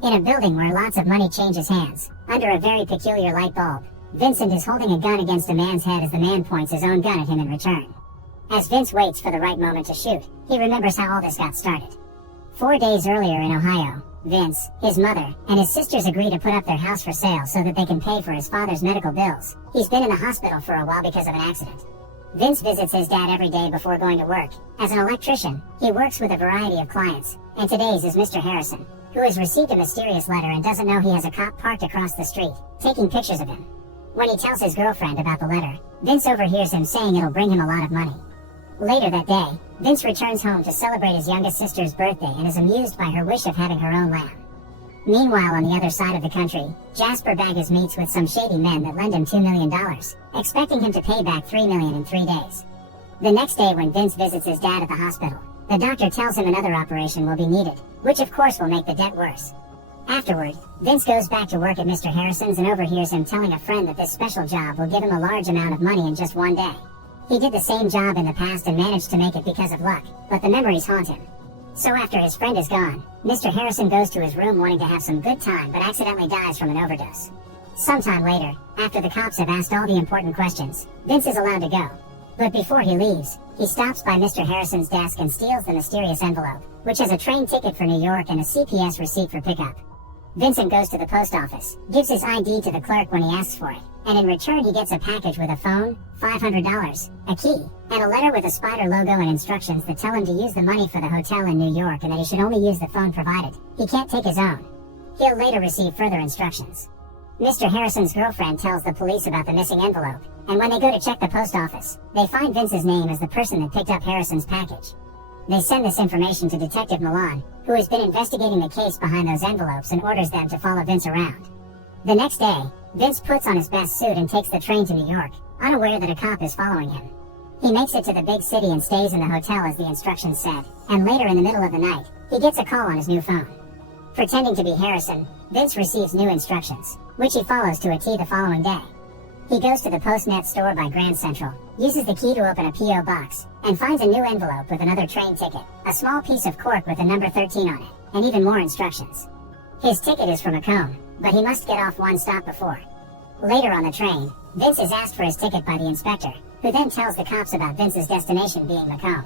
In a building where lots of money changes hands, under a very peculiar light bulb, Vincent is holding a gun against a man's head as the man points his own gun at him in return. As Vince waits for the right moment to shoot, he remembers how all this got started. 4 days earlier in Ohio, Vince, his mother, and his sisters agree to put up their house for sale so that they can pay for his father's medical bills. He's been in the hospital for a while because of an accident. Vince visits his dad every day before going to work. As an electrician, he works with a variety of clients, and today's is Mr. Harrison, who has received a mysterious letter and doesn't know he has a cop parked across the street, taking pictures of him. When he tells his girlfriend about the letter, Vince overhears him saying it'll bring him a lot of money. Later that day, Vince returns home to celebrate his youngest sister's birthday and is amused by her wish of having her own lamb. Meanwhile, on the other side of the country, Jasper Baggas meets with some shady men that lend him $2 million, expecting him to pay back $3 million in 3 days. The next day when Vince visits his dad at the hospital, the doctor tells him another operation will be needed, which of course will make the debt worse. Afterward, Vince goes back to work at Mr. Harrison's and overhears him telling a friend that this special job will give him a large amount of money in just 1 day. He did the same job in the past and managed to make it because of luck, but the memories haunt him. So after his friend is gone, Mr. Harrison goes to his room wanting to have some good time but accidentally dies from an overdose. Sometime later, after the cops have asked all the important questions, Vince is allowed to go. But before he leaves, he stops by Mr. Harrison's desk and steals the mysterious envelope, which has a train ticket for New York and a CPS receipt for pickup. Vincent goes to the post office, gives his ID to the clerk when he asks for it, and in return he gets a package with a phone, $500, a key, and a letter with a spider logo and instructions that tell him to use the money for the hotel in New York and that he should only use the phone provided. He can't take his own. He'll later receive further instructions. Mr. Harrison's girlfriend tells the police about the missing envelope, and when they go to check the post office, they find Vince's name as the person that picked up Harrison's package. They send this information to Detective Milan, who has been investigating the case behind those envelopes and orders them to follow Vince around. The next day, Vince puts on his best suit and takes the train to New York, unaware that a cop is following him. He makes it to the big city and stays in the hotel as the instructions said, and later in the middle of the night, he gets a call on his new phone. Pretending to be Harrison, Vince receives new instructions, which he follows to a T the following day. He goes to the Postnet store by Grand Central, uses the key to open a P.O. box, and finds a new envelope with another train ticket, a small piece of cork with the number 13 on it, and even more instructions. His ticket is for Macomb, but he must get off one stop before. Later on the train, Vince is asked for his ticket by the inspector, who then tells the cops about Vince's destination being Macomb.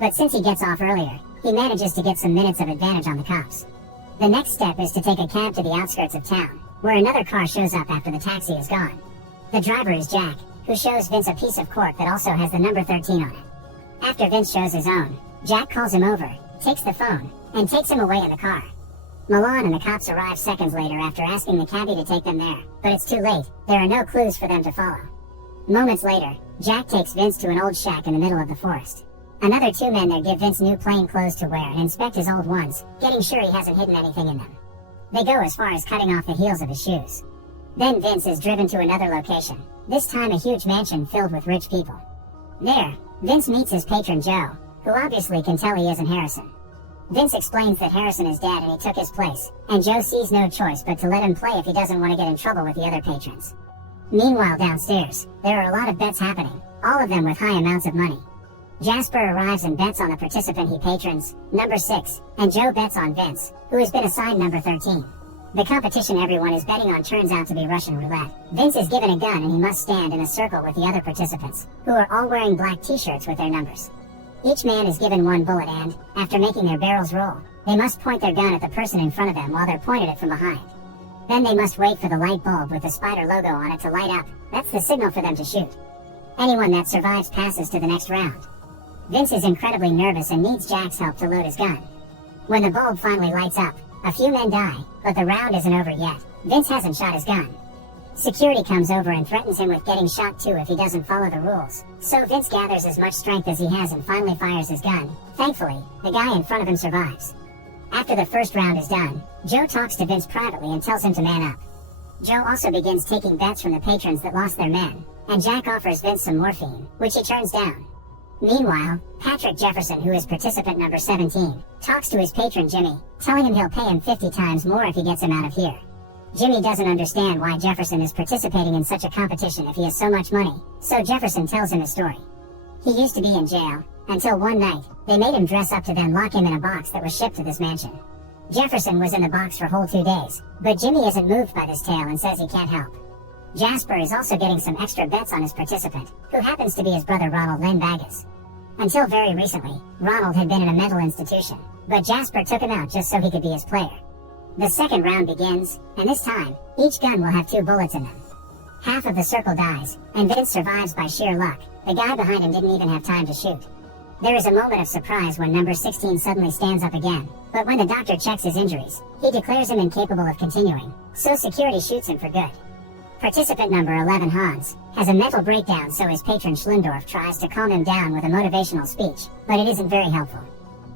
But since he gets off earlier, he manages to get some minutes of advantage on the cops. The next step is to take a cab to the outskirts of town, where another car shows up after the taxi is gone. The driver is Jack, who shows Vince a piece of cork that also has the number 13 on it. After Vince shows his own, Jack calls him over, takes the phone, and takes him away in the car. Milan and the cops arrive seconds later after asking the cabbie to take them there, but it's too late. There are no clues for them to follow. Moments later, Jack takes Vince to an old shack in the middle of the forest. Another 2 men there give Vince new plain clothes to wear and inspect his old ones, getting sure he hasn't hidden anything in them. They go as far as cutting off the heels of his shoes. Then Vince is driven to another location, this time a huge mansion filled with rich people. There, Vince meets his patron Joe, who obviously can tell he isn't Harrison. Vince explains that Harrison is dead and he took his place, and Joe sees no choice but to let him play if he doesn't want to get in trouble with the other patrons. Meanwhile downstairs, there are a lot of bets happening, all of them with high amounts of money. Jasper arrives and bets on the participant he patrons, number 6, and Joe bets on Vince, who has been assigned number 13. The competition everyone is betting on turns out to be Russian roulette. Vince is given a gun and he must stand in a circle with the other participants, who are all wearing black t-shirts with their numbers. Each man is given 1 bullet and, after making their barrels roll, they must point their gun at the person in front of them while they're pointed at from behind. Then they must wait for the light bulb with the spider logo on it to light up. That's the signal for them to shoot. Anyone that survives passes to the next round. Vince is incredibly nervous and needs Jack's help to load his gun. When the bulb finally lights up, a few men die, but the round isn't over yet. Vince hasn't shot his gun. Security comes over and threatens him with getting shot too if he doesn't follow the rules, so Vince gathers as much strength as he has and finally fires his gun. Thankfully, the guy in front of him survives. After the first round is done, Joe talks to Vince privately and tells him to man up. Joe also begins taking bets from the patrons that lost their men, and Jack offers Vince some morphine, which he turns down. Meanwhile, Patrick Jefferson, who is participant number 17, talks to his patron Jimmy, telling him he'll pay him 50 times more if he gets him out of here. Jimmy doesn't understand why Jefferson is participating in such a competition if he has so much money, so Jefferson tells him his story. He used to be in jail, until one night, they made him dress up to then lock him in a box that was shipped to this mansion. Jefferson was in the box for whole 2 days, but Jimmy isn't moved by this tale and says he can't help. Jasper is also getting some extra bets on his participant, who happens to be his brother Ronald Lindbaggis. Until very recently, Ronald had been in a mental institution, but Jasper took him out just so he could be his player. The second round begins, and this time, each gun will have 2 bullets in them. Half of the circle dies, and Vince survives by sheer luck. The guy behind him didn't even have time to shoot. There is a moment of surprise when number 16 suddenly stands up again, but when the doctor checks his injuries, he declares him incapable of continuing, so security shoots him for good. Participant number 11 Hans has a mental breakdown, so his patron Schlendorf tries to calm him down with a motivational speech, but it isn't very helpful.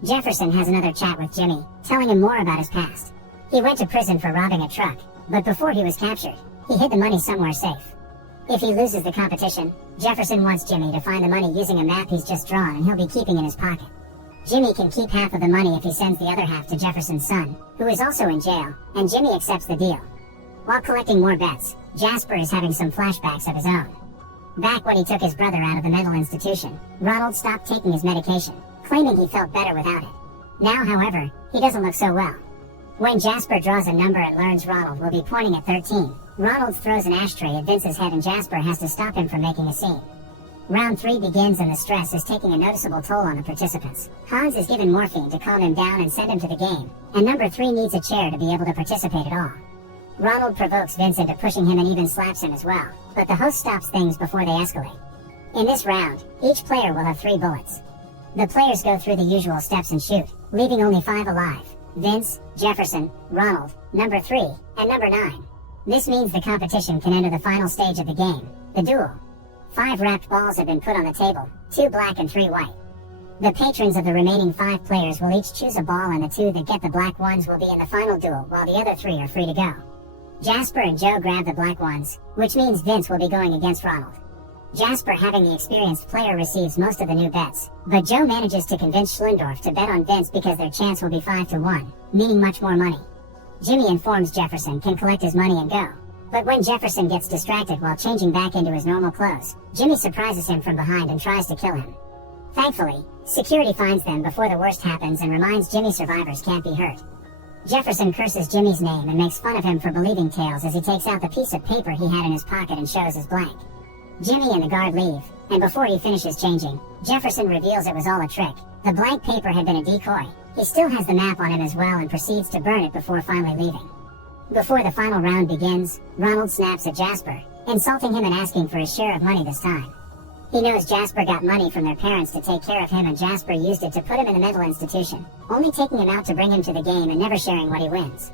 Jefferson has another chat with Jimmy, telling him more about his past. He went to prison for robbing a truck, but before he was captured, he hid the money somewhere safe. If he loses the competition, Jefferson wants Jimmy to find the money using a map he's just drawn and he'll be keeping in his pocket. Jimmy can keep half of the money if he sends the other half to Jefferson's son, who is also in jail, and Jimmy accepts the deal. While collecting more bets, Jasper is having some flashbacks of his own. Back when he took his brother out of the mental institution, Ronald stopped taking his medication, claiming he felt better without it. Now, however, he doesn't look so well. When Jasper draws a number and learns Ronald will be pointing at 13, Ronald throws an ashtray at Vince's head and Jasper has to stop him from making a scene. Round 3 begins and the stress is taking a noticeable toll on the participants. Hans is given morphine to calm him down and send him to the game, and number 3 needs a chair to be able to participate at all. Ronald provokes Vince into pushing him and even slaps him as well, but the host stops things before they escalate. In this round, each player will have 3 bullets. The players go through the usual steps and shoot, leaving only 5 alive: Vince, Jefferson, Ronald, number 3, and number 9. This means the competition can enter the final stage of the game, the duel. 5 wrapped balls have been put on the table, 2 black and 3 white. The patrons of the remaining 5 players will each choose a ball, and the 2 that get the black ones will be in the final duel, while the other 3 are free to go. Jasper and Joe grab the black ones, which means Vince will be going against Ronald. Jasper, having the experienced player, receives most of the new bets, but Joe manages to convince Schlendorf to bet on Vince because their chance will be 5-1, meaning much more money. Jimmy informs Jefferson can collect his money and go. But when Jefferson gets distracted while changing back into his normal clothes, Jimmy surprises him from behind and tries to kill him. Thankfully, security finds them before the worst happens and reminds Jimmy survivors can't be hurt. Jefferson curses Jimmy's name and makes fun of him for believing tales as he takes out the piece of paper he had in his pocket and shows as blank. Jimmy and the guard leave, and before he finishes changing, Jefferson reveals it was all a trick. The blank paper had been a decoy. He still has the map on him as well and proceeds to burn it before finally leaving. Before the final round begins, Ronald snaps at Jasper, insulting him and asking for his share of money this time. He knows Jasper got money from their parents to take care of him, and Jasper used it to put him in a mental institution, only taking him out to bring him to the game and never sharing what he wins.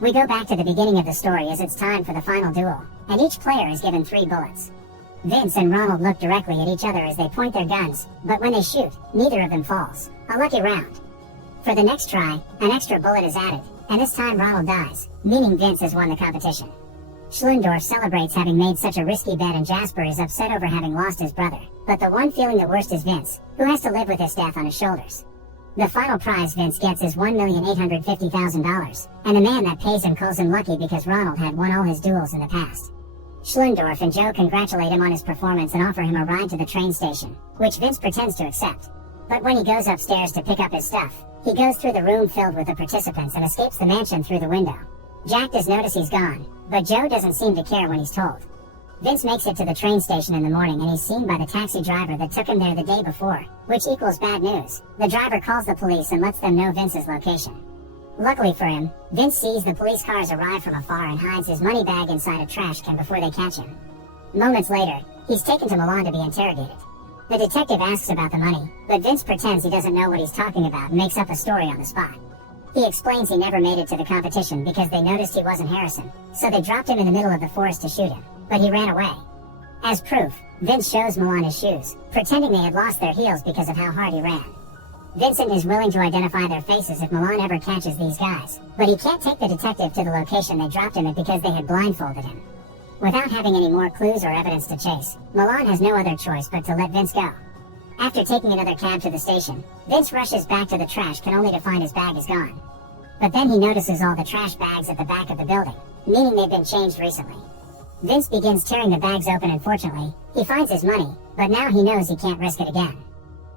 We go back to the beginning of the story as it's time for the final duel, and each player is given 3 bullets. Vince and Ronald look directly at each other as they point their guns, but when they shoot, neither of them falls. A lucky round. For the next try, an extra bullet is added, and this time Ronald dies, meaning Vince has won the competition. Schlendorf celebrates having made such a risky bet, and Jasper is upset over having lost his brother, but the one feeling the worst is Vince, who has to live with his death on his shoulders. The final prize Vince gets is $1,850,000, and the man that pays him calls him lucky because Ronald had won all his duels in the past. Schlendorf and Joe congratulate him on his performance and offer him a ride to the train station, which Vince pretends to accept. But when he goes upstairs to pick up his stuff, he goes through the room filled with the participants and escapes the mansion through the window. Jack does notice he's gone, but Joe doesn't seem to care when he's told. Vince makes it to the train station in the morning and he's seen by the taxi driver that took him there the day before, which equals bad news. The driver calls the police and lets them know Vince's location. Luckily for him, Vince sees the police cars arrive from afar and hides his money bag inside a trash can before they catch him. Moments later, he's taken to Milan to be interrogated. The detective asks about the money, but Vince pretends he doesn't know what he's talking about and makes up a story on the spot. He explains he never made it to the competition because they noticed he wasn't Harrison, so they dropped him in the middle of the forest to shoot him, but he ran away. As proof, Vince shows Milan his shoes, pretending they had lost their heels because of how hard he ran. Vincent is willing to identify their faces if Milan ever catches these guys, but he can't take the detective to the location they dropped him at because they had blindfolded him. Without having any more clues or evidence to chase, Milan has no other choice but to let Vince go. After taking another cab to the station, Vince rushes back to the trash can only to find his bag is gone. But then he notices all the trash bags at the back of the building, meaning they've been changed recently. Vince begins tearing the bags open and fortunately, he finds his money, but now he knows he can't risk it again.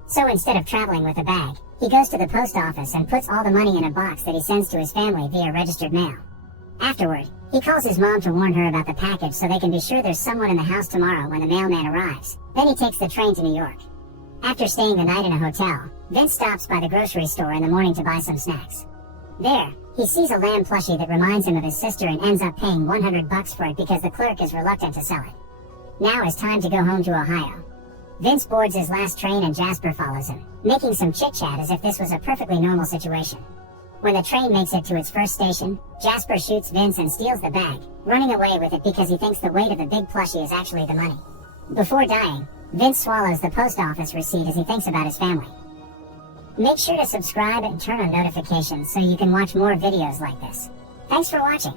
So instead of traveling with the bag, He goes to the post office and puts all the money in a box that he sends to his family via registered mail. Afterward, he calls his mom to warn her about the package so they can be sure there's someone in the house tomorrow when the mailman arrives. Then he takes the train to New York. After staying the night in a hotel, Vince stops by the grocery store in the morning to buy some snacks. There, he sees a lamb plushie that reminds him of his sister and ends up paying $100 for it because the clerk is reluctant to sell it. Now is time to go home to Ohio. Vince boards his last train and Jasper follows him, making some chit-chat as if this was a perfectly normal situation. When the train makes it to its first station, Jasper shoots Vince and steals the bag, running away with it because he thinks the weight of the big plushie is actually the money. Before dying, Vince swallows the post office receipt as he thinks about his family. Make sure to subscribe and turn on notifications so you can watch more videos like this. Thanks for watching.